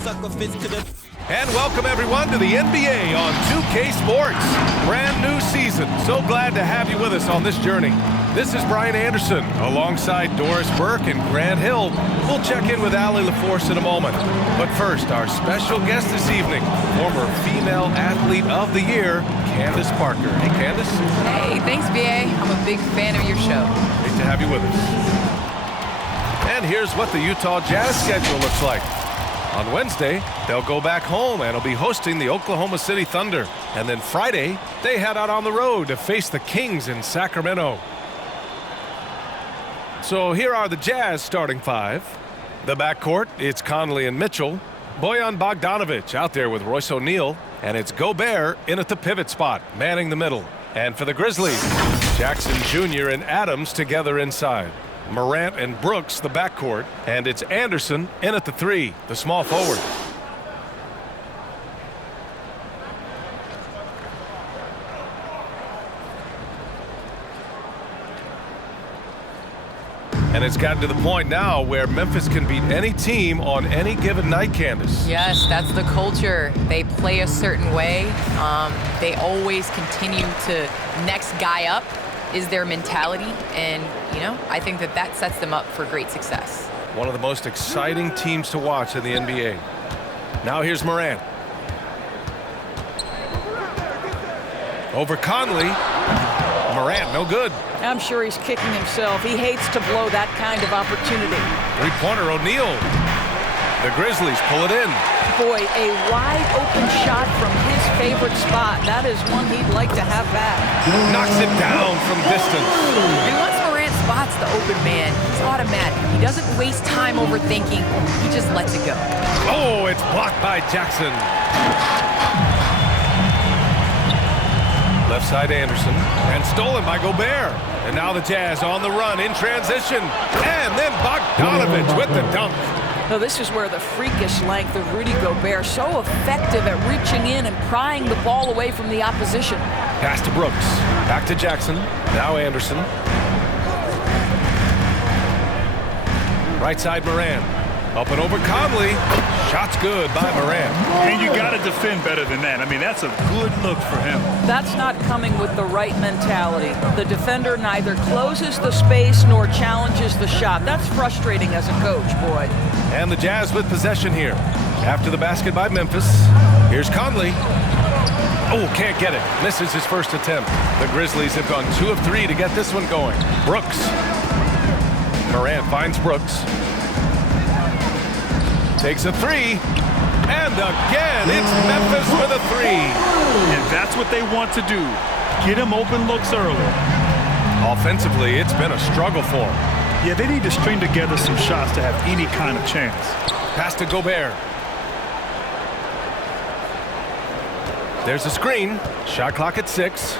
And welcome everyone to the NBA on 2K Sports. Brand new season. So glad to have you with us on this journey. This is Brian Anderson alongside Doris Burke and Grant Hill. We'll check in with Allie LaForce in a moment. But first, our special guest this evening, former Female Athlete of the Year, Candace Parker. Hey, Candace. Hey, thanks, BA. I'm a big fan of your show. Great to have you with us. And here's what the Utah Jazz schedule looks like. On Wednesday, they'll go back home and will be hosting the Oklahoma City Thunder. And then Friday, they head out on the road to face the Kings in Sacramento. So here are the Jazz starting five. The backcourt, it's Conley and Mitchell. Bojan Bogdanovic out there with Royce O'Neal. And it's Gobert in at the pivot spot, manning the middle. And for the Grizzlies, Jackson Jr. and Adams together inside. Morant and Brooks, the backcourt, and it's Anderson in at the three, the small forward. And it's gotten to the point now where Memphis can beat any team on any given night, Candace. Yes, that's the culture. They play a certain way. They always continue to next guy up is their mentality, and you know, I think that sets them up for great success. One of the most exciting teams to watch in the NBA. Now here's Morant. Over Conley. Morant, no good. I'm sure he's kicking himself. He hates to blow that kind of opportunity. Three-pointer, O'Neal. The Grizzlies pull it in. Boy, a wide open shot from his favorite spot. That is one he'd like to have back. Knocks it down from distance. And once Morant spots the open man, he's automatic. He doesn't waste time overthinking. He just lets it go. Oh, it's blocked by Jackson. Left side Anderson, and stolen by Gobert. And now the Jazz on the run in transition. And then Bogdanovic with the dunk. So this is where the freakish length of Rudy Gobert, so effective at reaching in and prying the ball away from the opposition. Pass to Brooks. Back to Jackson. Now Anderson. Right side Morant. Up and over Conley. Shot's good by Morant. And you got to defend better than that. I mean, that's a good look for him. That's not coming with the right mentality. The defender neither closes the space nor challenges the shot. That's frustrating as a coach, boy. And the Jazz with possession here. After the basket by Memphis. Here's Conley. Oh, can't get it. Misses his first attempt. The Grizzlies have gone 2 of 3 to get this one going. Brooks. Morant finds Brooks. Takes a three, and again, it's Memphis with a three. And that's what they want to do. Get him open looks early. Offensively, it's been a struggle for him. Yeah, they need to string together some shots to have any kind of chance. Pass to Gobert. There's a screen. Shot clock at 6.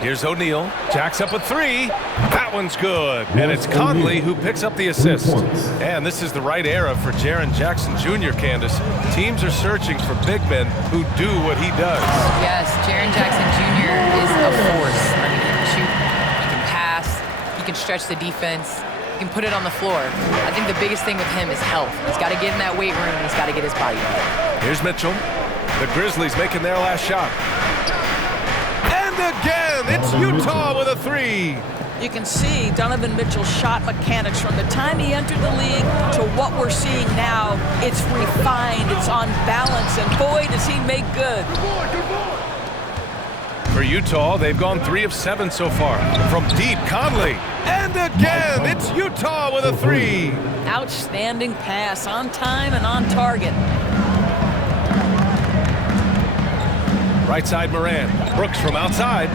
Here's O'Neal. Jacks up a three. That one's good. And it's Conley who picks up the assist. And this is the right era for Jaren Jackson Jr., Candace. Teams are searching for big men who do what he does. Yes, Jaren Jackson Jr. is a force. I mean, he can shoot, he can pass, he can stretch the defense, he can put it on the floor. I think the biggest thing with him is health. He's got to get in that weight room. He's got to get his body right. Here's Mitchell. The Grizzlies making their last shot. Again, it's Utah with a three. You can see Donovan Mitchell's shot mechanics from the time he entered the league to what we're seeing now. It's refined, it's on balance, and boy, does he make good. For Utah, they've gone 3 of 7 so far. From deep, Conley. And again, it's Utah with a three. Outstanding pass, on time and on target. Right side Morant. Brooks from outside.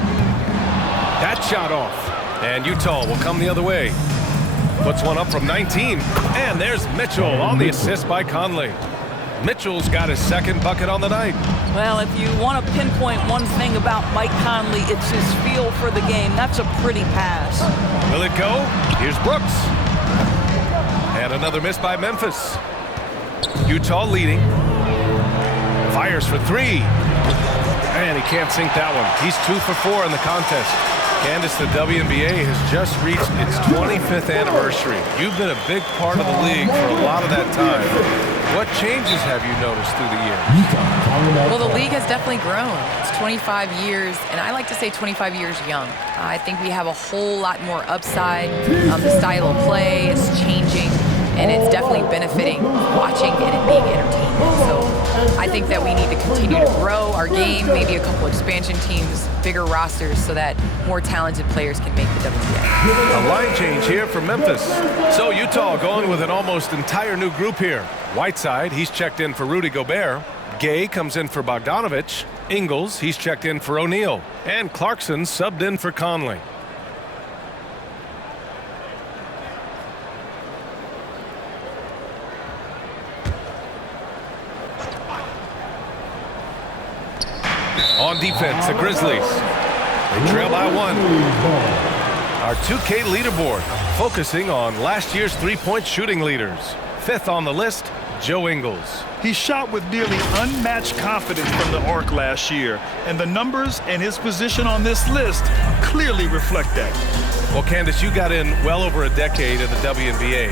That shot off. And Utah will come the other way. Puts one up from 19. And there's Mitchell on the assist by Conley. Mitchell's got his second bucket on the night. Well, if you want to pinpoint one thing about Mike Conley, it's his feel for the game. That's a pretty pass. Will it go? Here's Brooks. And another miss by Memphis. Utah leading. Fires for three. And he can't sink that one. He's 2 for 4 in the contest. Candace, the WNBA has just reached its 25th anniversary. You've been a big part of the league for a lot of that time. What changes have you noticed through the years? Well, the league has definitely grown. It's 25 years, and I like to say 25 years young. I think we have a whole lot more upside. The style of play is changing, and it's definitely benefiting watching and it being entertaining. So I think that we need to continue to grow our game, maybe a couple expansion teams, bigger rosters, so that more talented players can make the WNBA. A line change here for Memphis. So Utah going with an almost entire new group here. Whiteside, he's checked in for Rudy Gobert. Gay comes in for Bogdanovich. Ingles, he's checked in for O'Neal. And Clarkson subbed in for Conley. On defense, the Grizzlies. They trail by 1. Our 2K leaderboard, focusing on last year's three-point shooting leaders. 5th on the list, Joe Ingles. He shot with nearly unmatched confidence from the arc last year, and the numbers and his position on this list clearly reflect that. Well, Candace, you got in well over a decade in the WNBA.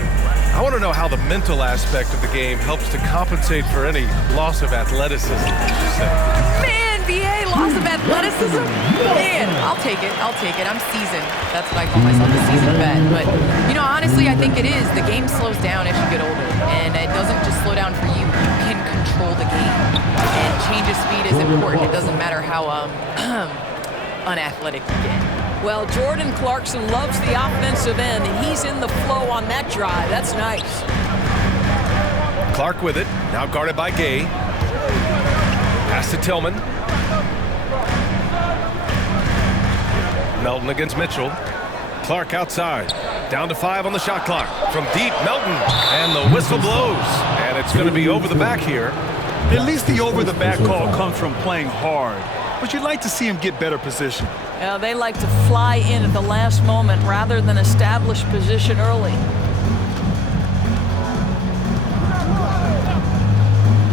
I want to know how the mental aspect of the game helps to compensate for any loss of athleticism, would you say? Man, BA, loss of athleticism? Man, I'll take it. I'm seasoned. That's what I call myself, a seasoned vet. But, you know, honestly, I think it is. The game slows down as you get older. And it doesn't just slow down for you. You can control the game. And change of speed is important. It doesn't matter how unathletic you get. Well, Jordan Clarkson loves the offensive end, and he's in the flow on that drive. That's nice. Clark with it, now guarded by Gay. Pass to Tillman. Melton against Mitchell. Clark outside. Down to 5 on the shot clock. From deep, Melton. And the whistle blows. And it's going to be over the back here. At least the over-the-back call comes from playing hard, but you'd like to see him get better position. Yeah, they like to fly in at the last moment rather than establish position early.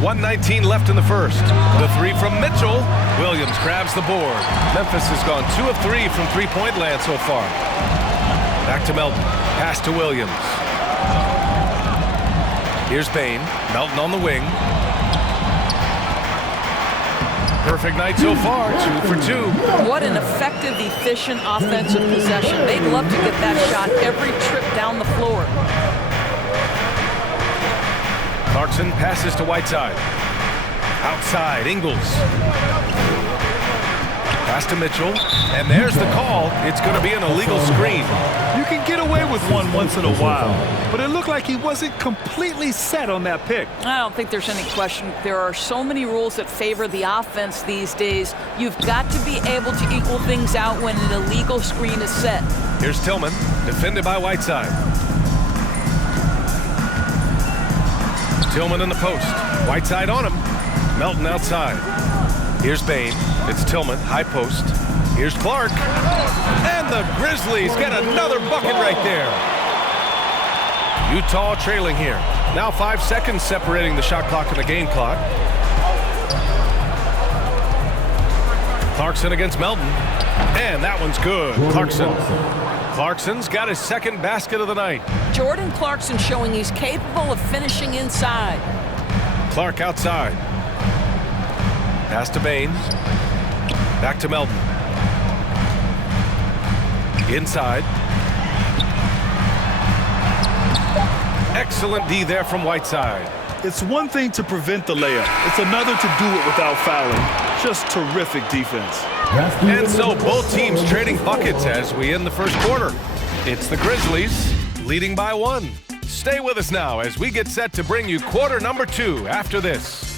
1:19 left in the first. The 3 from Mitchell. Williams grabs the board. Memphis has gone 2 of 3 from three-point land so far. Back to Melton. Pass to Williams. Here's Bain. Melton on the wing. Perfect night so far, 2 for 2. What an effective, efficient offensive possession. They'd love to get that shot every trip down the floor. Clarkson passes to Whiteside. Outside, Ingles. Pass to Mitchell, and there's the call. It's going to be an illegal screen. You can get away with one once in a while, but it looked like he wasn't completely set on that pick. I don't think there's any question. There are so many rules that favor the offense these days. You've got to be able to equal things out when an illegal screen is set. Here's Tillman, defended by Whiteside. Tillman in the post. Whiteside on him. Melton outside. Here's Bain. It's Tillman, high post. Here's Clark. And the Grizzlies get another bucket right there. Utah trailing here. Now 5 seconds separating the shot clock and the game clock. Clarkson against Melton. And that one's good. Clarkson's got his second basket of the night. Jordan Clarkson showing he's capable of finishing inside. Clark outside. Pass to Bain. Back to Melton. Inside. Excellent D there from Whiteside. It's one thing to prevent the layup. It's another to do it without fouling. Just terrific defense. And so both teams trading buckets as we end the first quarter. It's the Grizzlies leading by 1. Stay with us now as we get set to bring you quarter number 2 after this.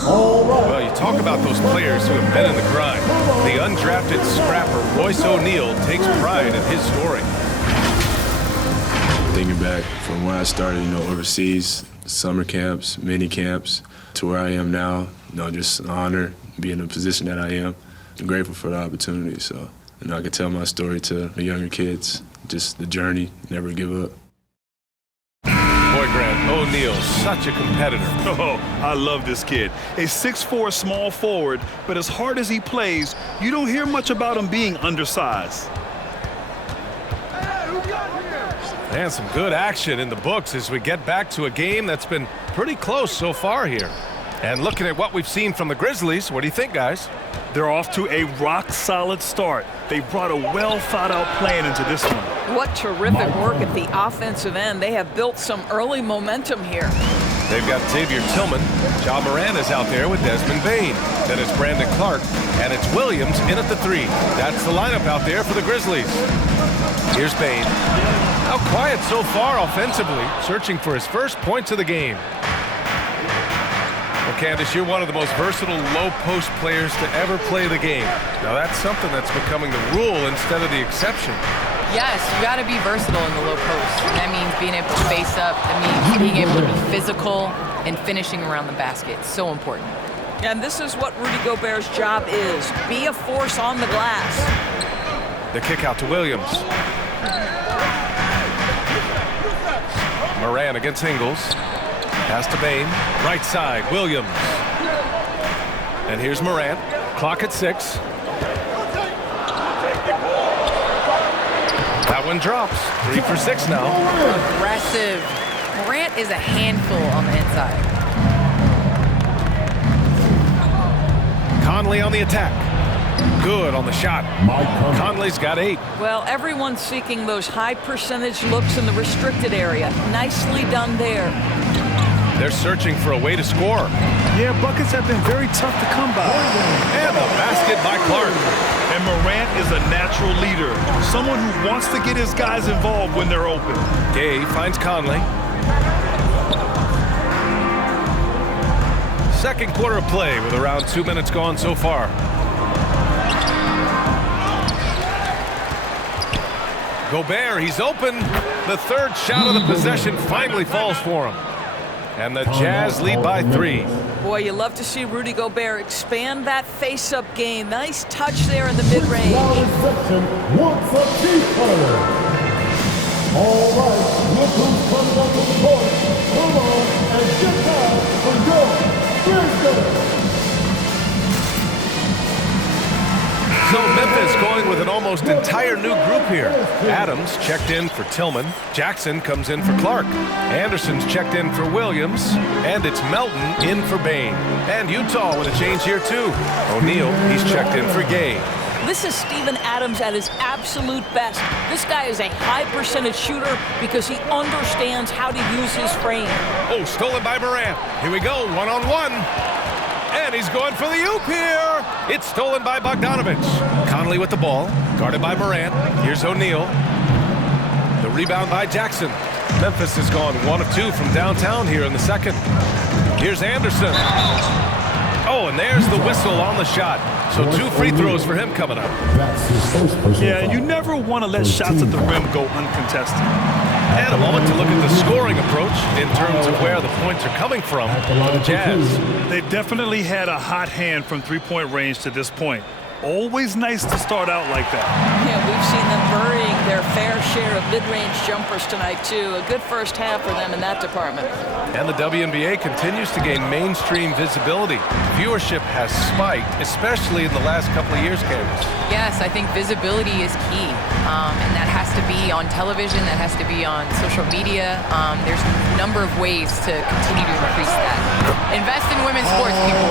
Well, you talk about those players who have been in the grind. The undrafted scrapper Royce O'Neal takes pride in his story. Thinking back from when I started, overseas, summer camps, mini camps, to where I am now, just an honor to be in the position that I am. I'm grateful for the opportunity, so and I could tell my story to the younger kids. Just the journey, never give up. Boy, Grant, O'Neal, such a competitor. Oh, I love this kid. A 6'4" small forward, but as hard as he plays, you don't hear much about him being undersized. And some good action in the books as we get back to a game that's been pretty close so far here. And looking at what we've seen from the Grizzlies, what do you think, guys? They're off to a rock-solid start. They brought a well-thought-out plan into this one. What terrific work at the offensive end. They have built some early momentum here. They've got Xavier Tillman. Ja Morant is out there with Desmond Bane. Then it's Brandon Clark, and it's Williams in at the 3. That's the lineup out there for the Grizzlies. Here's Bane. How quiet so far offensively, searching for his first points of the game. Well, Candace, you're one of the most versatile low-post players to ever play the game. Now, that's something that's becoming the rule instead of the exception. Yes, you got to be versatile in the low post. That means being able to face up. That means being able to be physical and finishing around the basket. So important. And this is what Rudy Gobert's job is. Be a force on the glass. The kick out to Williams. Morant against Ingles. Pass to Bane. Right side, Williams. And here's Morant. Clock at 6. That one drops. 3 for 6 now. Aggressive. Morant is a handful on the inside. Conley on the attack. Good on the shot. Conley's got 8. Well, everyone's seeking those high percentage looks in the restricted area. Nicely done there. They're searching for a way to score. Yeah, buckets have been very tough to come by. And the basket by Clark. And Morant is a natural leader, someone who wants to get his guys involved when they're open. Gay finds Conley. Second quarter of play with around 2 minutes gone so far. Gobert, he's open. The third shot of the possession finally falls for him. And the Jazz lead by 3. Boy, you love to see Rudy Gobert expand that face-up game. Nice touch there in the mid-range. All right, look who's coming up to the court. Come on and get down and go. Grizzlies. So Memphis going with an almost entire new group here. Adams checked in for Tillman. Jackson comes in for Clark. Anderson's checked in for Williams. And it's Melton in for Bane. And Utah with a change here too. O'Neal, he's checked in for Gay. This is Steven Adams at his absolute best. This guy is a high percentage shooter because he understands how to use his frame. Oh, stolen by Morant. Here we go, one-on-one. And he's going for the oop here. It's stolen by Bogdanovich. Conley with the ball, guarded by Morant. Here's O'Neal. The rebound by Jackson. Memphis has gone 1 of 2 from downtown here in the second. Here's Anderson. Oh, and there's the whistle on the shot. So 2 free throws for him coming up. Yeah, you never want to let shots at the rim go uncontested. And a moment to look at the scoring approach in terms of where the points are coming from for the Jazz. They definitely had a hot hand from three-point range to this point. Always nice to start out like that. Yeah, we've seen them burying their fair share of mid-range jumpers tonight, too. A good first half for them in that department. And the WNBA continues to gain mainstream visibility. Viewership has spiked, especially in the last couple of years, Candace. Yes, I think visibility is key. And that has to be on television. That has to be on social media. There's a number of ways to continue to increase that. Invest in women's sports, people.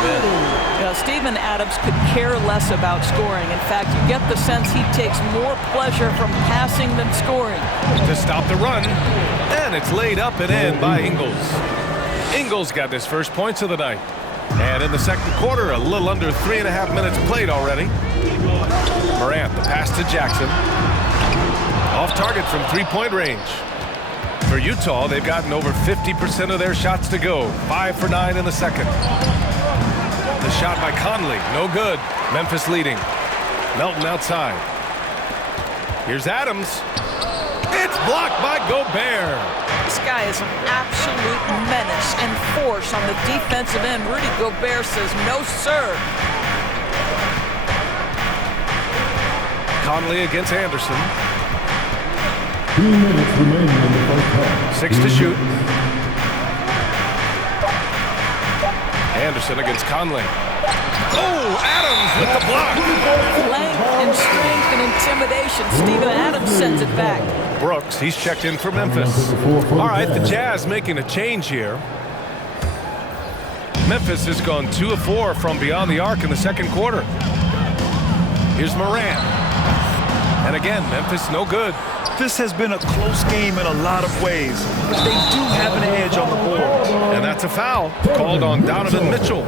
Amen. Steven Adams could care less about scoring. In fact, you get the sense he takes more pleasure from passing than scoring. To stop the run, and it's laid up and in by Ingles. Ingles got his first points of the night. And in the second quarter, a little under 3.5 minutes played already. Morant, the pass to Jackson. Off target from three-point range. For Utah, they've gotten over 50% of their shots to go. 5 for 9 in the second. The shot by Conley, no good. Memphis leading. Melton outside. Here's Adams. It's blocked by Gobert. This guy is an absolute menace and force on the defensive end. Rudy Gobert says, no, sir. Conley against Anderson. 2 minutes remaining in the first half. 6 to shoot. Anderson against Conley. Oh, Adams with the block. Length and strength and intimidation. Steven Adams sends it back. Brooks, he's checked in for Memphis. All right, the Jazz making a change here. Memphis has gone 2 of 4 from beyond the arc in the second quarter. Here's Morant. And again, Memphis no good. This has been a close game in a lot of ways, but they do have an edge on the board. And that's a foul called on Donovan Mitchell.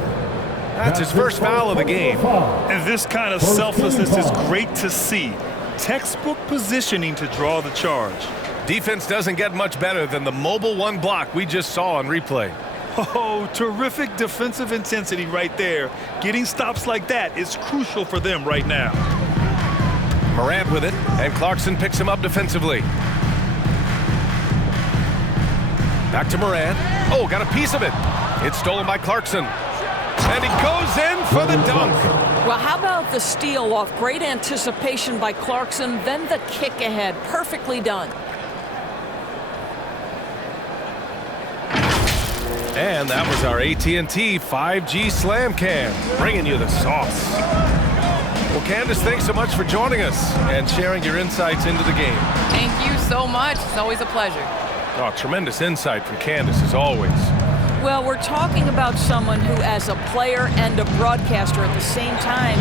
That's his first foul of the game. And this kind of selflessness is great to see. Textbook positioning to draw the charge. Defense doesn't get much better than the mobile 1 block we just saw on replay. Oh, terrific defensive intensity right there. Getting stops like that is crucial for them right now. Morant with it, and Clarkson picks him up defensively. Back to Morant. Oh, got a piece of it. It's stolen by Clarkson. And he goes in for the dunk. Well, how about the steal off great anticipation by Clarkson, then the kick ahead. Perfectly done. And that was our AT&T 5G Slam Cam, bringing you the sauce. Well, Candace, thanks so much for joining us and sharing your insights into the game. Thank you so much. It's always a pleasure. Oh, tremendous insight from Candace, as always. Well, we're talking about someone who, as a player and a broadcaster at the same time,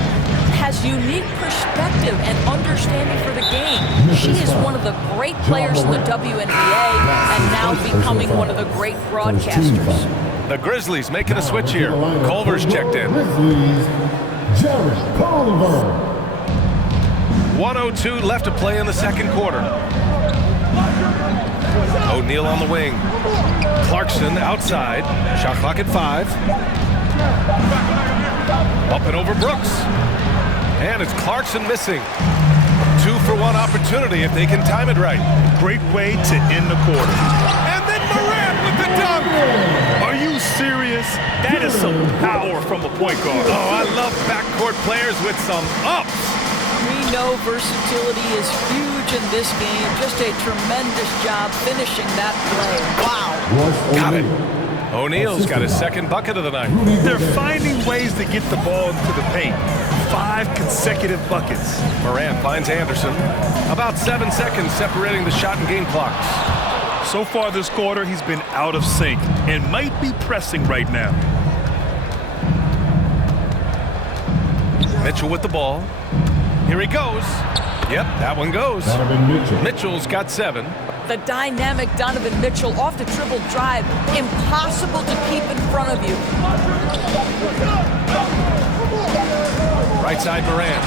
has unique perspective and understanding for the game. She is one of the great players in the WNBA and now becoming one of the great broadcasters. The Grizzlies making a switch here. Culver's checked in. Grizzlies, Jarrett Culver. 1:02 left to play in the second quarter. O'Neal on the wing. Clarkson outside. Shot clock at 5. Up and over Brooks. And it's Clarkson missing. 2-for-1 opportunity if they can time it right. Great way to end the quarter. And then Morant with the dunk. Are you serious? That is some power from a point guard. Oh, I love backcourt players with some ups. We know versatility is huge in this game. Just a tremendous job finishing that play. Wow. Got it. O'Neal's got his second bucket of the night. They're finding ways to get the ball into the paint. 5 consecutive buckets. Morant finds Anderson. About 7 seconds separating the shot and game clocks. So far this quarter, he's been out of sync and might be pressing right now. Mitchell with the ball. Here he goes. Yep, that one goes. Mitchell's got 7. The dynamic Donovan Mitchell off the dribble drive. Impossible to keep in front of you. Right side Morant.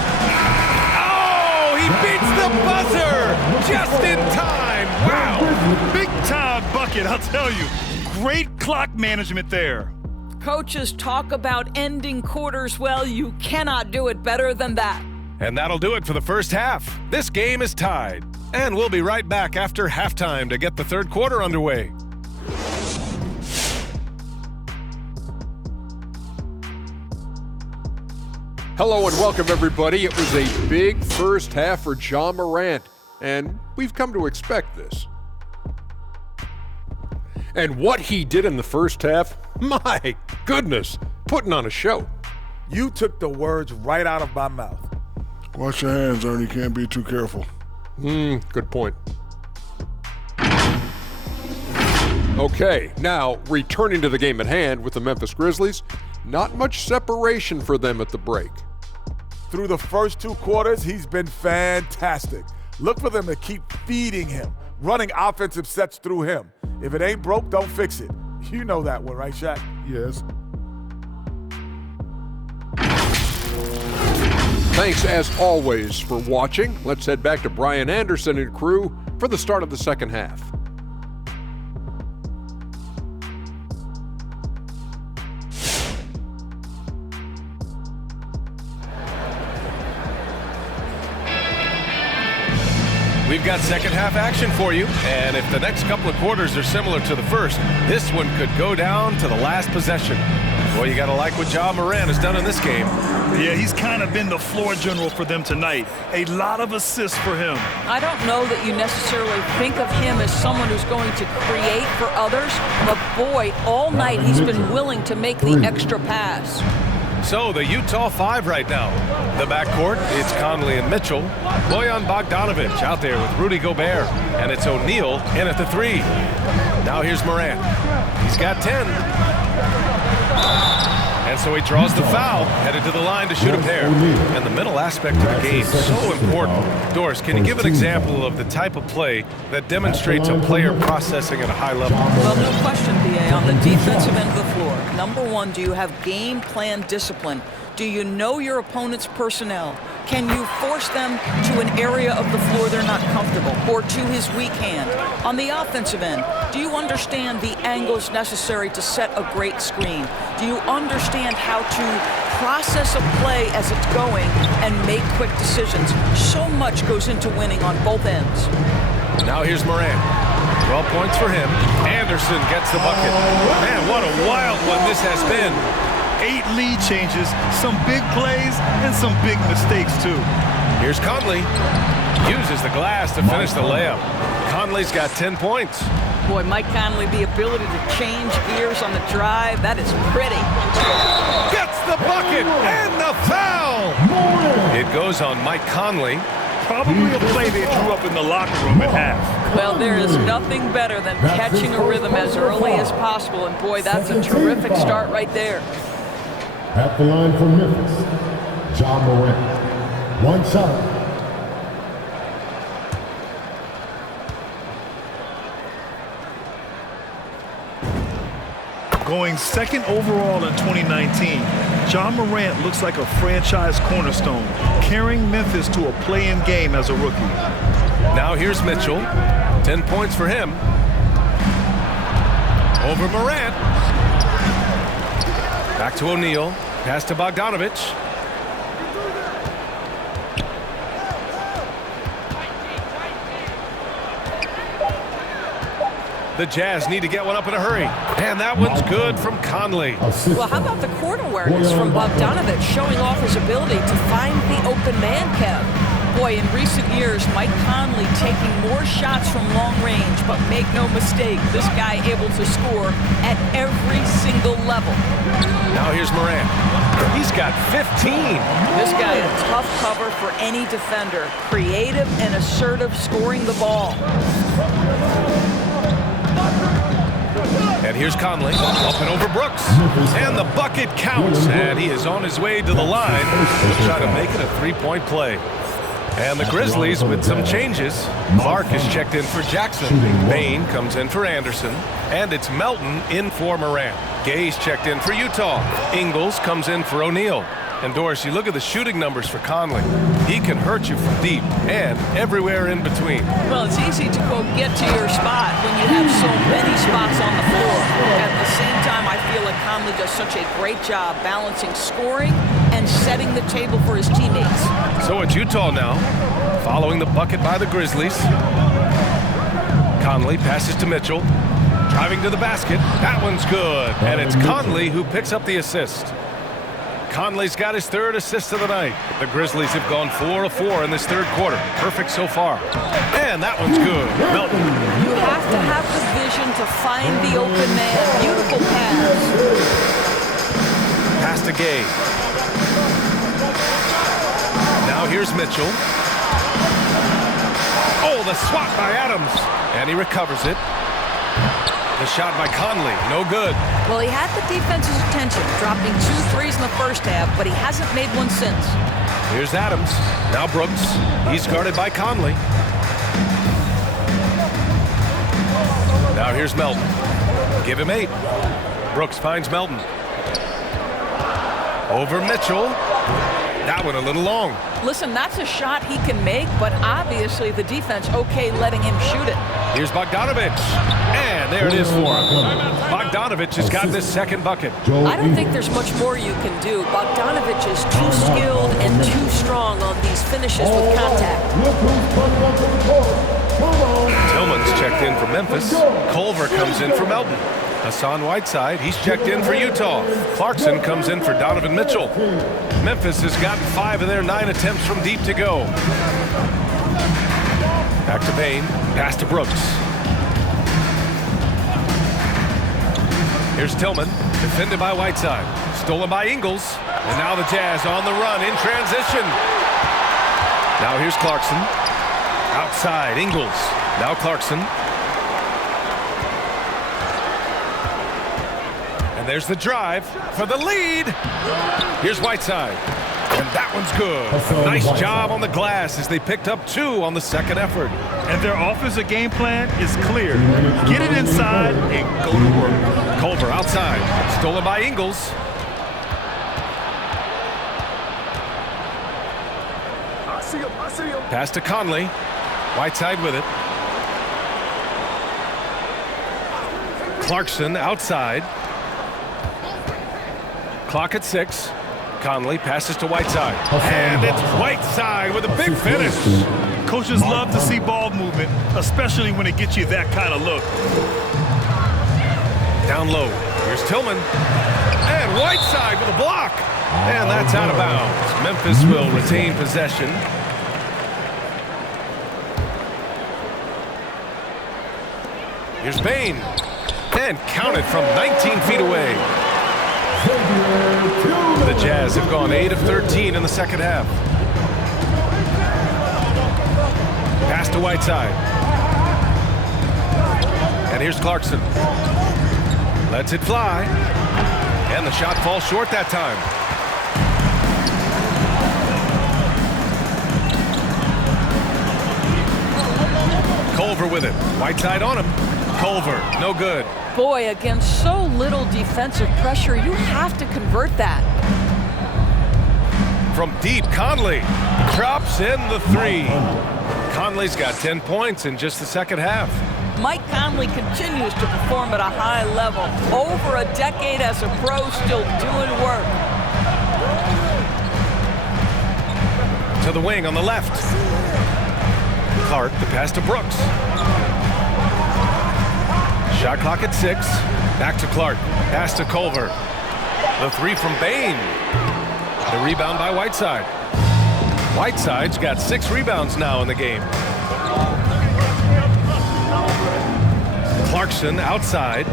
Oh, he beats the buzzer just in time. Wow. Big time bucket, I'll tell you. Great clock management there. Coaches talk about ending quarters well. You cannot do it better than that. And that'll do it for the first half. This game is tied. And we'll be right back after halftime to get the third quarter underway. Hello and welcome, everybody. It was a big first half for Ja Morant, and we've come to expect this. And what he did in the first half, my goodness, putting on a show. You took the words right out of my mouth. Watch your hands, Ernie. Can't be too careful. Good point. Okay, now returning to the game at hand with the Memphis Grizzlies, not much separation for them at the break. Through the first 2 quarters, he's been fantastic. Look for them to keep feeding him, running offensive sets through him. If it ain't broke, don't fix it. You know that one, right, Shaq? Yes. Thanks, as always, for watching. Let's head back to Brian Anderson and crew for the start of the second half. We've got second half action for you, and if the next couple of quarters are similar to the first, this one could go down to the last possession. Well, you got to like what Ja Morant has done in this game. Yeah, he's kind of been the floor general for them tonight. A lot of assists for him. I don't know that you necessarily think of him as someone who's going to create for others, but boy, all night he's been willing to make the extra pass. So the Utah 5 right now. The backcourt, it's Conley and Mitchell. Bojan Bogdanovic out there with Rudy Gobert. And it's O'Neal in at the 3. Now here's Morant. He's got 10. And so he draws the foul, headed to the line to shoot a pair. And the middle aspect of the game, so important. Doris, can you give an example of the type of play that demonstrates a player processing at a high level? Well, no question, B.A. On the defensive end of the floor, number one, do you have game plan discipline? Do you know your opponent's personnel? Can you force them to an area of the floor they're not comfortable or to his weak hand? On the offensive end, do you understand the angles necessary to set a great screen? Do you understand how to process a play as it's going and make quick decisions? So much goes into winning on both ends. Now here's Morant. 12 points for him. Anderson gets the bucket. Man, what a wild one this has been. 8 lead changes, some big plays, and some big mistakes, too. Here's Conley. Uses the glass to finish the layup. Conley's got 10 points. Boy, Mike Conley, the ability to change gears on the drive, that is pretty. Gets the bucket and the foul. It goes on Mike Conley. Probably a play they drew up in the locker room at half. Well, there is nothing better than catching a rhythm as early as possible, and boy, that's a terrific start right there. At the line for Memphis, Ja Morant. One shot. Going second overall in 2019, Ja Morant looks like a franchise cornerstone, carrying Memphis to a play-in game as a rookie. Now here's Mitchell. 10 points for him. Over Morant. Back to O'Neal. Pass to Bogdanovic. The Jazz need to get one up in a hurry. And that one's good from Conley. Well, how about the court awareness from Bogdanovic showing off his ability to find the open man, Kev? Boy, in recent years, Mike Conley taking more shots from long range, but make no mistake, this guy able to score at every single level. Now here's Morant. He's got 15. This guy a tough cover for any defender. Creative and assertive scoring the ball. And here's Conley, up and over Brooks. And the bucket counts, and he is on his way to the line to try to make it a three-point play. And the Grizzlies with some changes. Clark is checked in for Jackson. Bain comes in for Anderson. And it's Melton in for Morant. Gay's checked in for Utah. Ingles comes in for O'Neal. And Doris, you look at the shooting numbers for Conley. He can hurt you from deep and everywhere in between. Well, it's easy to, quote, get to your spot when you have so many spots on the floor. At the same time, I feel like Conley does such a great job balancing scoring and setting the table for his teammates. So it's Utah now, following the bucket by the Grizzlies. Conley passes to Mitchell, driving to the basket. That one's good, and it's Conley who picks up the assist. Conley's got his third assist of the night. The Grizzlies have gone 4 of 4 in this third quarter. Perfect so far. And that one's good. Melton. You have to have the vision to find the open man. Beautiful pass. Pass to Gay. Now here's Mitchell. Oh, the swat by Adams. And he recovers it. The shot by Conley, no good. Well, he had the defense's attention, dropping 2 threes in the first half, but he hasn't made one since. Here's Adams. Now Brooks. He's guarded by Conley. Now here's Melton. Give him 8. Brooks finds Melton. Over Mitchell. That one a little long. Listen, that's a shot he can make, but obviously the defense okay letting him shoot it. Here's Bogdanovic. And there it is for him. Bogdanovic has got this second bucket. I don't think there's much more you can do. Bogdanovic is too skilled and too strong on these finishes with contact. Tillman's checked in for Memphis. Culver comes in for Melton. Hassan Whiteside, he's checked in for Utah. Clarkson comes in for Donovan Mitchell. Memphis has gotten 5 of their 9 attempts from deep to go. Back to Bain, pass to Brooks. Here's Tillman, defended by Whiteside. Stolen by Ingles, and now the Jazz on the run in transition. Now here's Clarkson. Outside, Ingles. Now Clarkson. And there's the drive for the lead. Here's Whiteside. And that one's good. Nice job on the glass as they picked up 2 on the second effort. And their offensive game plan is clear. Get it inside and go to work. Culver outside. Stolen by Ingles. Pass to Conley. Whiteside with it. Clarkson outside. Clock at 6. Conley passes to Whiteside. And it's Whiteside with a big finish. Coaches love to see ball movement, especially when it gets you that kind of look. Down low. Here's Tillman. And Whiteside with a block. And that's out of bounds. Memphis will retain possession. Here's Bain. And counted from 19 feet away. The Jazz have gone 8 of 13 in the second half. Pass to Whiteside. And here's Clarkson. Lets it fly. And the shot falls short that time. Culver with it. Whiteside on him. Culver, no good. Boy, against so little defensive pressure, you have to convert that. From deep, Conley drops in the 3. Conley's got 10 points in just the second half. Mike Conley continues to perform at a high level. Over a decade as a pro, still doing work. To the wing on the left. Clark, the pass to Brooks. Shot clock at 6. Back to Clark. Pass to Culver. The 3 from Bain. The rebound by Whiteside. Whiteside's got 6 rebounds now in the game. Clarkson outside.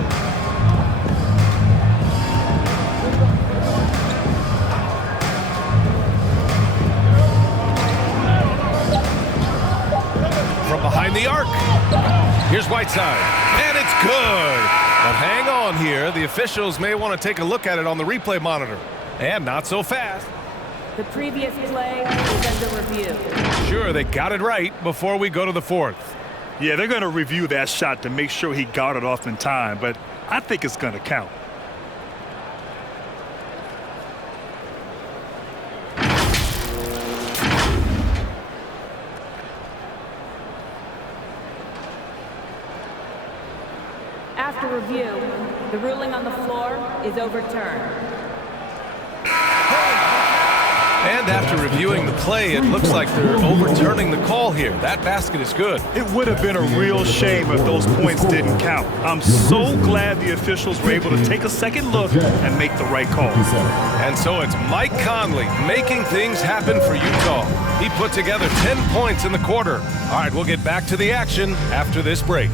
From behind the arc. Here's Whiteside. And it's good. But hang on here. The officials may want to take a look at it on the replay monitor. And not so fast. The previous play is under review. Sure, they got it right before we go to the 4th. Yeah, they're going to review that shot to make sure he got it off in time, but I think it's going to count. After review, the ruling on the floor is overturned. And after reviewing the play, it looks like they're overturning the call here. That basket is good. It would have been a real shame if those points didn't count. I'm so glad the officials were able to take a second look and make the right call. And so it's Mike Conley making things happen for Utah. He put together 10 points in the quarter. All right, we'll get back to the action after this break.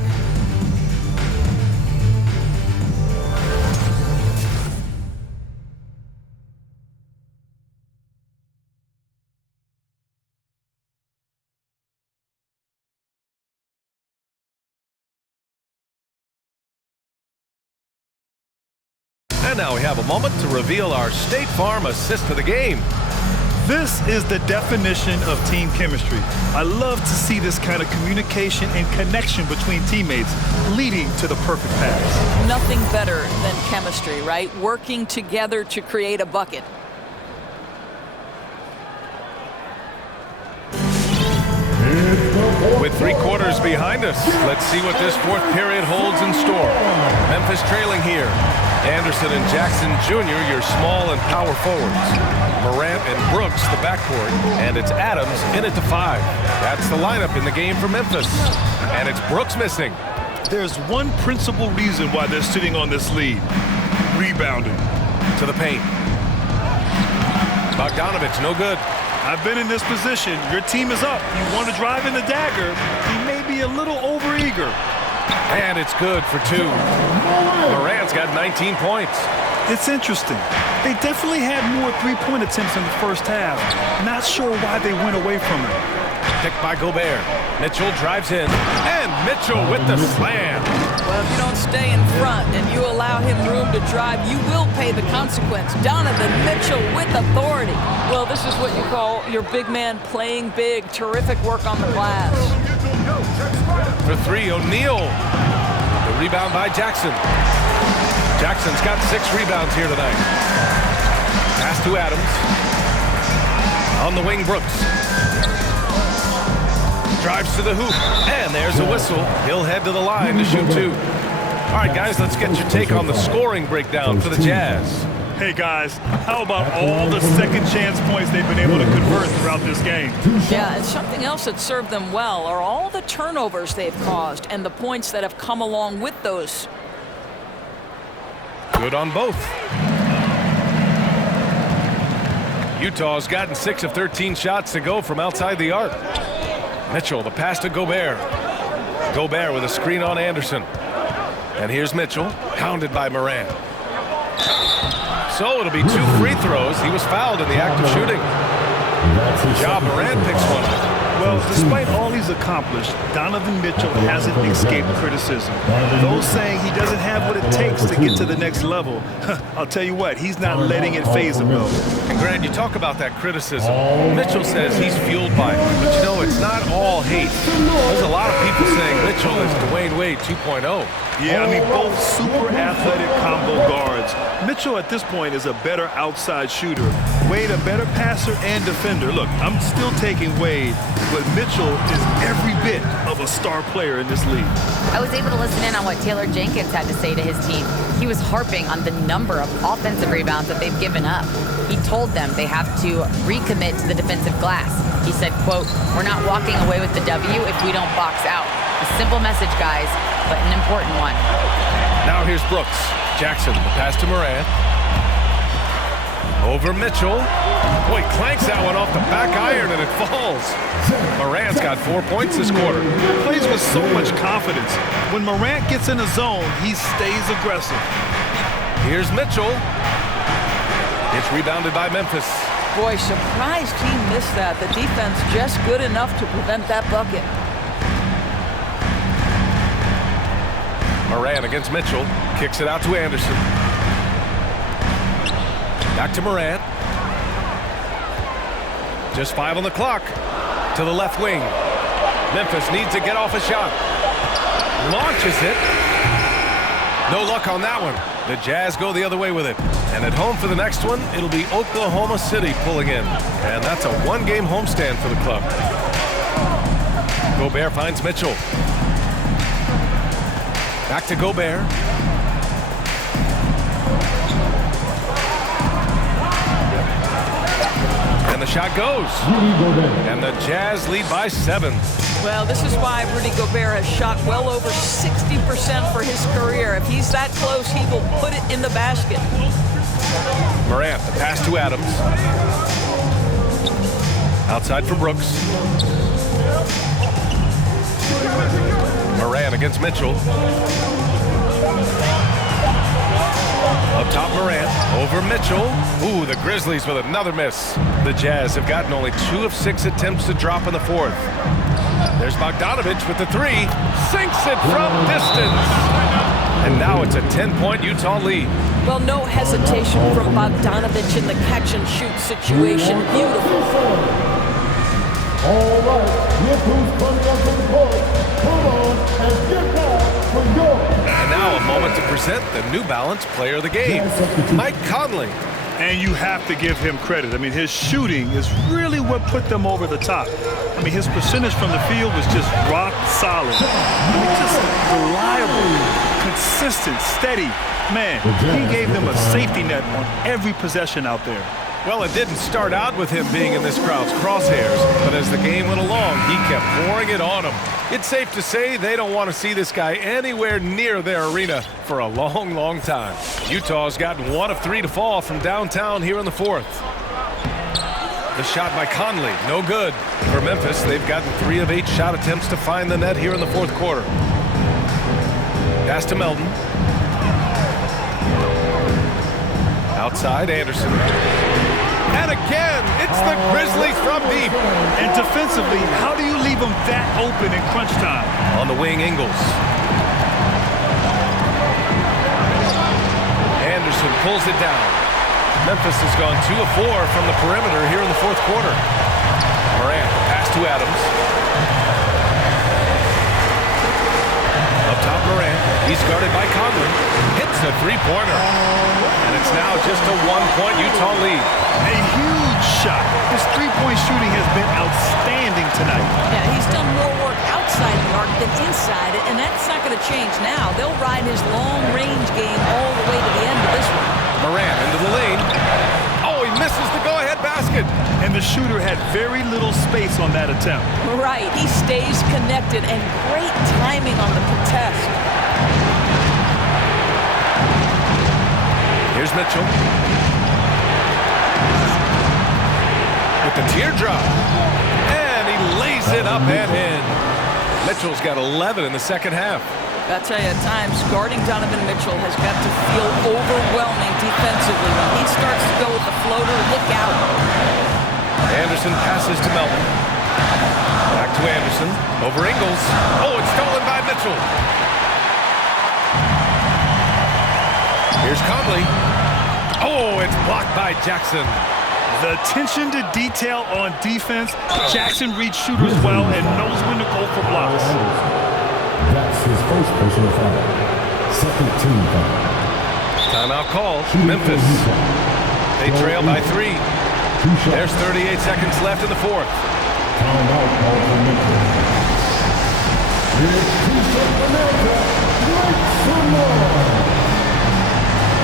And now we have a moment to reveal our State Farm assist of the game. This is the definition of team chemistry. I love to see this kind of communication and connection between teammates leading to the perfect pass. Nothing better than chemistry, right? Working together to create a bucket. With 3 quarters behind us, let's see what this 4th period holds in store. Memphis trailing here. Anderson and Jackson Jr., your small and power forwards. Morant and Brooks, the backcourt. And it's Adams in it to 5. That's the lineup in the game for Memphis. And it's Brooks missing. There's one principal reason why they're sitting on this lead. Rebounding. To the paint. Bogdanovich, no good. I've been in this position. Your team is up. You want to drive in the dagger. He may be a little overeager. And it's good for 2. Morant's got 19 points. It's interesting. They definitely had more three-point attempts in the first half. Not sure why they went away from it. Picked by Gobert. Mitchell drives in. And Mitchell with the slam. Well, if you don't stay in front and you allow him room to drive, you will pay the consequence. Donovan Mitchell with authority. Well, this is what you call your big man playing big. Terrific work on the glass. For 3, O'Neal. The rebound by Jackson. Jackson's got 6 rebounds here tonight. Pass to Adams. On the wing, Brooks. Drives to the hoop. And there's a whistle. He'll head to the line to shoot 2. All right, guys, let's get your take on the scoring breakdown for the Jazz. Hey, guys, how about all the second chance points they've been able to convert throughout this game? Yeah, and something else that served them well are all the turnovers they've caused and the points that have come along with those. Good on both. Utah's gotten 6 of 13 shots to go from outside the arc. Mitchell, the pass to Gobert. Gobert with a screen on Anderson. And here's Mitchell, hounded by Morant. So it'll be 2 free throws. He was fouled in the act of shooting. Ja Morant picks one up. Well, despite all he's accomplished, Donovan Mitchell hasn't escaped criticism. Those saying he doesn't have what it takes to get to the next level, I'll tell you what, he's not letting it faze him, though. And Grant, you talk about that criticism. Mitchell says he's fueled by it. But, you know, it's not all hate. There's a lot of people saying Mitchell is Dwayne Wade 2.0. Yeah, I mean, both super athletic combo guards. Mitchell at this point is a better outside shooter. Wade a better passer and defender. Look, I'm still taking Wade, but Mitchell is every bit of a star player in this league. I was able to listen in on what Taylor Jenkins had to say to his team. He was harping on the number of offensive rebounds that they've given up. He told them they have to recommit to the defensive glass. He said, quote, "We're not walking away with the W if we don't box out." A simple message, guys, but an important one. Now here's Brooks. Jackson, the pass to Morant. Over Mitchell. Boy, clanks that one off the back iron and it falls. Morant's got 4 points this quarter. Plays with so much confidence. When Morant gets in a zone, he stays aggressive. Here's Mitchell. It's rebounded by Memphis. Boy, surprised he missed that. The defense just good enough to prevent that bucket. Morant against Mitchell. Kicks it out to Anderson. Back to Morant. Just 5 on the clock. To the left wing. Memphis needs to get off a shot. Launches it. No luck on that one. The Jazz go the other way with it. And at home for the next one, it'll be Oklahoma City pulling in. And that's a 1-game homestand for the club. Gobert finds Mitchell. Back to Gobert. And the shot goes. And the Jazz lead by 7. Well, this is why Rudy Gobert has shot well over 60% for his career. If he's that close, he will put it in the basket. Morant, the pass to Adams. Outside for Brooks. Morant against Mitchell. Up top, Morant. Over Mitchell. Ooh, the Grizzlies with another miss. The Jazz have gotten only 2 of 6 attempts to drop in the 4th. There's Bogdanovich with the 3. Sinks it from distance. And now it's a 10-point Utah lead. Well, no hesitation from Bogdanovich in the catch-and-shoot situation. Beautiful. All right, look who's coming up to the court. Come on and get back for your. And now a moment to present the New Balance Player of the Game, Mike Conley. And you have to give him credit. I mean, his shooting is really what put them over the top. I mean, his percentage from the field was just rock solid. I mean, just reliable, consistent, steady. Man, he gave them a safety net on every possession out there. Well, it didn't start out with him being in this crowd's crosshairs, but as the game went along, he kept pouring it on him. It's safe to say they don't want to see this guy anywhere near their arena for a long, long time. Utah's gotten 1 of 3 to fall from downtown here in the fourth. The shot by Conley, no good. For Memphis, they've gotten 3 of 8 shot attempts to find the net here in the fourth quarter. Pass to Melton. Outside, Anderson. And again, it's the Grizzlies from deep. And defensively, how do you leave them that open in crunch time? On the wing, Ingles. Anderson pulls it down. Memphis has gone 2 of 4 from the perimeter here in the fourth quarter. Morant, pass to Adams. Up top, Morant. He's guarded by Conley. Hits a three-pointer. And it's now just a 1-point Utah lead. A huge shot. His three-point shooting has been outstanding tonight. Yeah, he's done more work outside the arc than inside it, and that's not going to change now. They'll ride his long-range game all the way to the end of this one. Morant into the lane. Oh, he misses the go-ahead basket. And the shooter had very little space on that attempt. Right, he stays connected, and great timing on the contest. Here's Mitchell. With the teardrop. And he lays it up and in. Mitchell's got 11 in the second half. I'll tell you, at times, guarding Donovan Mitchell has got to feel overwhelming defensively. When he starts to go with the floater, look out. Anderson passes to Melton. Back to Anderson. Over Ingles. Oh, it's stolen by Mitchell. Here's Conley. Oh, it's blocked by Jackson. The attention to detail on defense. Jackson reads shooters well and knows when to go for blocks. That's his first personal foul. Second team foul. Timeout call. Memphis. They trail by 3. There's 38 seconds left in the fourth. Timeout call for Memphis. Here's T-shirt America. Make some noise.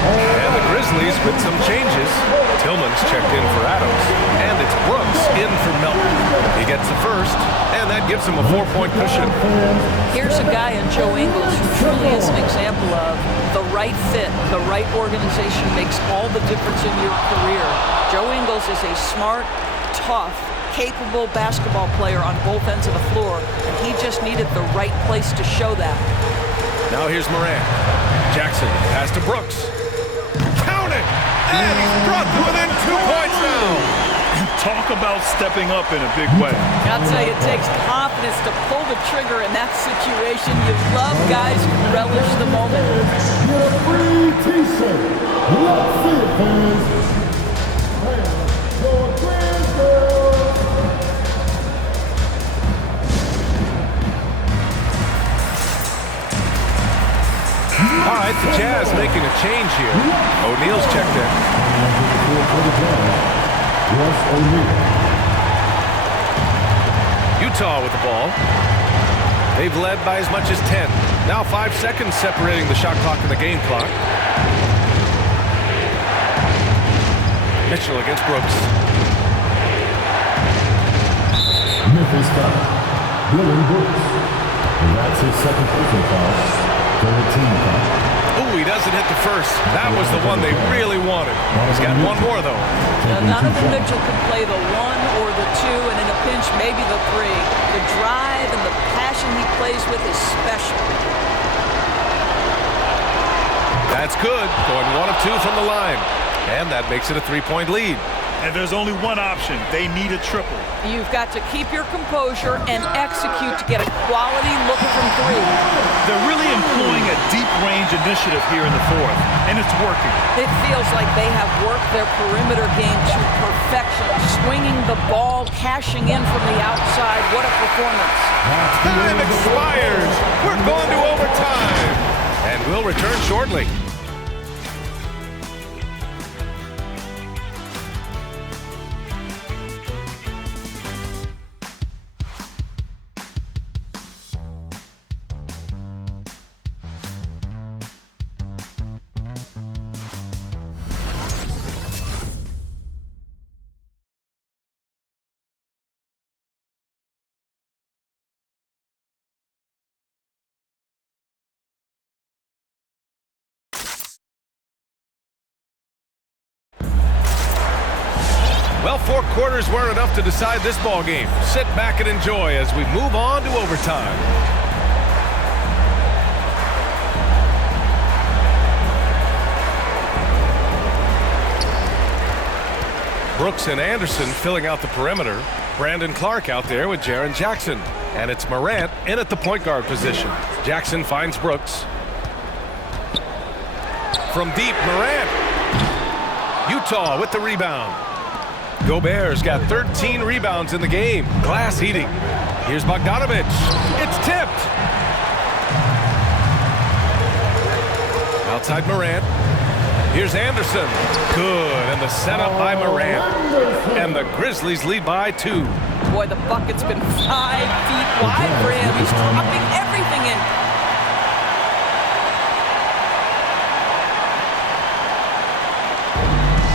And the Grizzlies with some changes. Tillman's checked in for Adams. And it's Brooks in for Melton. He gets the first, and that gives him a 4-point cushion. Here's a guy in Joe Ingles who truly is an example of the right fit, the right organization makes all the difference in your career. Joe Ingles is a smart, tough, capable basketball player on both ends of the floor, and he just needed the right place to show that. Now here's Morant. Jackson, pass to Brooks. Count it! And he's brought them within 2 points now. Talk about stepping up in a big way. I'll tell you, it takes confidence to pull the trigger in that situation. You love guys who relish the moment. Get a free T-shirt. Let's see it, fans. Go Grizzlies! All right, the Jazz making a change here. O'Neal's checked in. Utah with the ball. They've led by as much as 10. Now 5 seconds separating the shot clock and the game clock. Mitchell against Brooks. Memphis foul. Dylan Brooks. And that's his second personal foul. Third team foul. Ooh, he doesn't hit the first. That was the one they really wanted. He's got one more, though. Donovan Mitchell could play the 1 or the 2, and in a pinch, maybe the 3. The drive and the passion he plays with is special. That's good. Going 1 of 2 from the line. And that makes it a 3-point lead. And there's only one option. They need a triple. You've got to keep your composure and execute to get a quality look from 3. They're really employing a deep-range initiative here in the fourth, and it's working. It feels like they have worked their perimeter game to perfection, swinging the ball, cashing in from the outside. What a performance. Time expires. We're going to overtime. And we'll return shortly. 4 quarters weren't enough to decide this ball game. Sit back and enjoy as we move on to overtime. Brooks and Anderson filling out the perimeter. Brandon Clark out there with Jaren Jackson. And it's Morant in at the point guard position. Jackson finds Brooks. From deep, Morant. Utah with the rebound. Gobert's got 13 rebounds in the game. Glass eating. Here's Bogdanovich. It's tipped. Outside Morant. Here's Anderson. Good, and the setup by Morant. And the Grizzlies lead by 2. Boy, the bucket's been 5 feet wide for him. He's dropping everything in.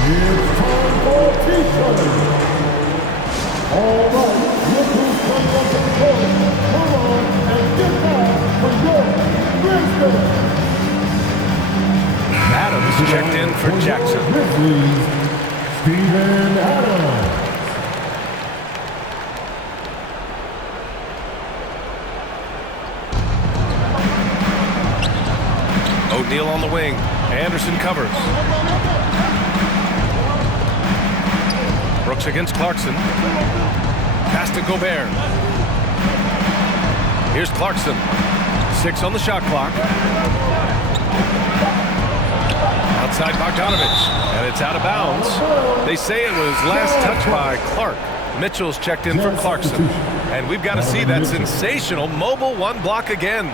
It's time for T-shirt. All right, look who's coming up to the court. Come on and get down for your Grizzlies. Adams checked in for Jackson. Grizzlies, Steven Adams. O'Neal on the wing. Anderson covers. Brooks against Clarkson. Pass to Gobert. Here's Clarkson. 6 on the shot clock. Outside Bogdanovich. And it's out of bounds. They say it was last touched by Clark. Mitchell's checked in for Clarkson. And we've got to see that sensational mobile 1 block again.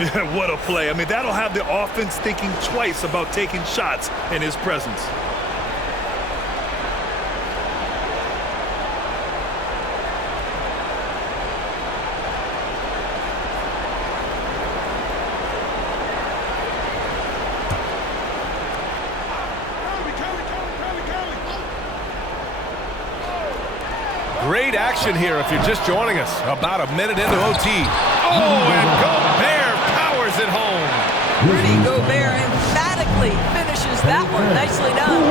Yeah, what a play. I mean, that'll have the offense thinking twice about taking shots in his presence. Great action here if you're just joining us. About a minute into OT. Oh, and Gobert powers it home. Rudy Gobert emphatically finishes that one. Nicely done.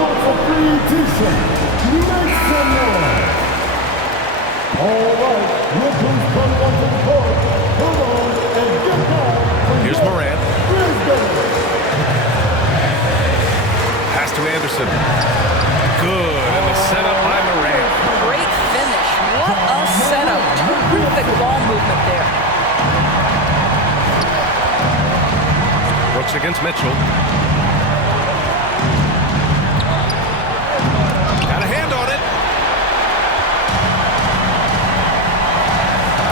All right, look who's coming up to the court. Come on and get down. Here's Morant. Pass to Anderson. Good, and the setup by Morant. Great finish. What a setup. Terrific ball movement there. Brooks against Mitchell. Got a hand on it.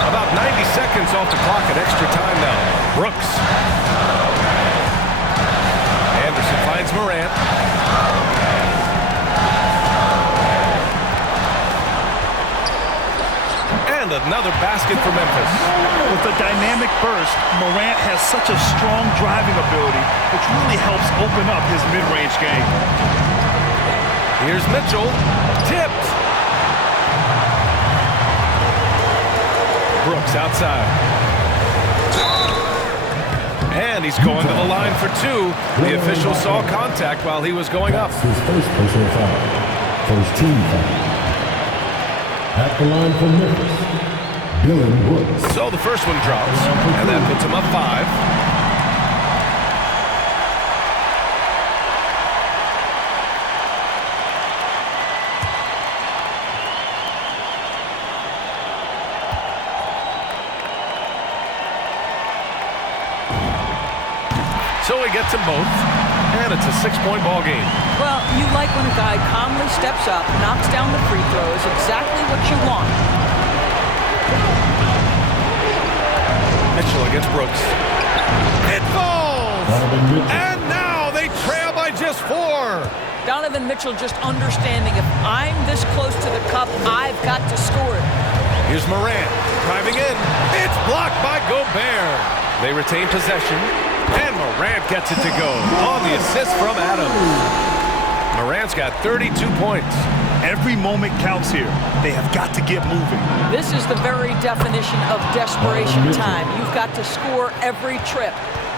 About 90 seconds off the clock at extra time now. Brooks. Anderson finds Morant. And another basket for Memphis. With a dynamic burst, Morant has such a strong driving ability, which really helps open up his mid-range game. Here's Mitchell. Tipped. Brooks outside. And he's going to the line for 2. The official saw contact while he was going up. His first personal foul. First team foul. At the line for Memphis, Dylan Brooks. So the first one drops, and that puts him up 5. So he gets them both, and it's a 6-point ball game. Well, you like when a guy calmly steps up, knocks down the free throws, exactly what you want. Mitchell against Brooks. It falls! And now they trail by just 4. Donovan Mitchell just understanding if I'm this close to the cup, I've got to score it. Here's Morant driving in. It's blocked by Gobert. They retain possession, and Morant gets it to go on the assist from Adams. Morant's got 32 points. Every moment counts here. They have got to get moving. This is the very definition of desperation time. You've got to score every trip.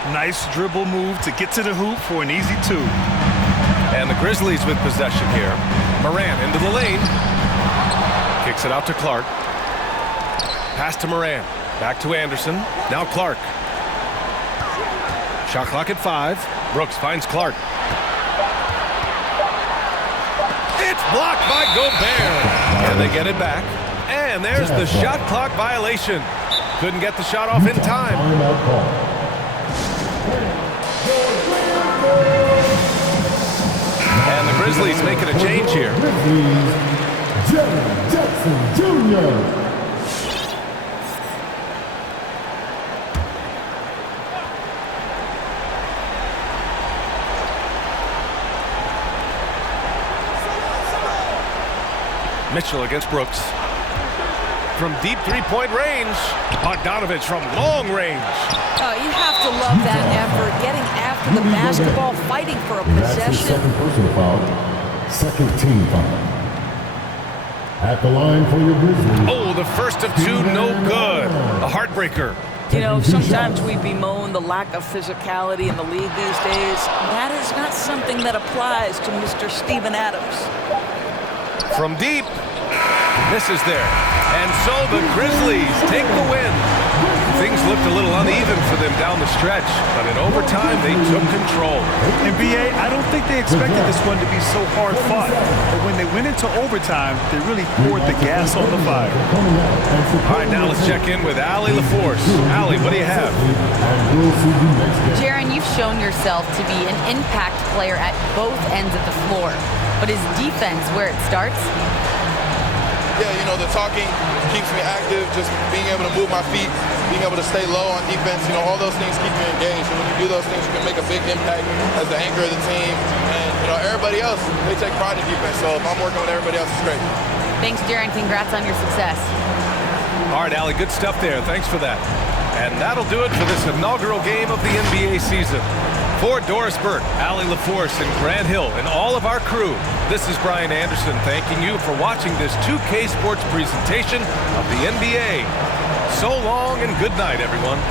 Nice dribble move to get to the hoop for an easy 2. And the Grizzlies with possession here. Morant into the lane. Kicks it out to Clark. Pass to Morant. Back to Anderson. Now Clark. Shot clock at 5. Brooks finds Clark. It's blocked by Gobert. And they get it back. And there's the shot clock violation. Couldn't get the shot off in time. And the Grizzlies making a change here. Ja Jr. Mitchell against Brooks. From deep three-point range. Bogdanovich from long range. You have to love that effort, getting after the basketball, fighting for a That's his possession. second personal foul. Second team foul. At the line for your Grizzlies. Oh, the first of 2, no good. A heartbreaker. You know, sometimes we bemoan the lack of physicality in the league these days. That is not something that applies to Mr. Steven Adams. From deep. Misses there. And so the Grizzlies take the win. Things looked a little uneven for them down the stretch, but in overtime they took control. And BA, I don't think they expected this one to be so hard fought. But when they went into overtime, they really poured the gas on the fire. All right, now let's check in with Allie LaForce. Allie, what do you have? Jaren, you've shown yourself to be an impact player at both ends of the floor. But is defense where it starts? Yeah, you know, the talking keeps me active, just being able to move my feet, being able to stay low on defense, you know, all those things keep me engaged. And when you do those things, you can make a big impact as the anchor of the team. And, you know, everybody else, they take pride in defense. So if I'm working with everybody else, it's great. Thanks, Jaren. Congrats on your success. All right, Allie, good stuff there. Thanks for that. And that'll do it for this inaugural game of the NBA season. For Doris Burke, Allie LaForce, and Grant Hill, and all of our crew, this is Brian Anderson thanking you for watching this 2K Sports presentation of the NBA. So long and good night, everyone.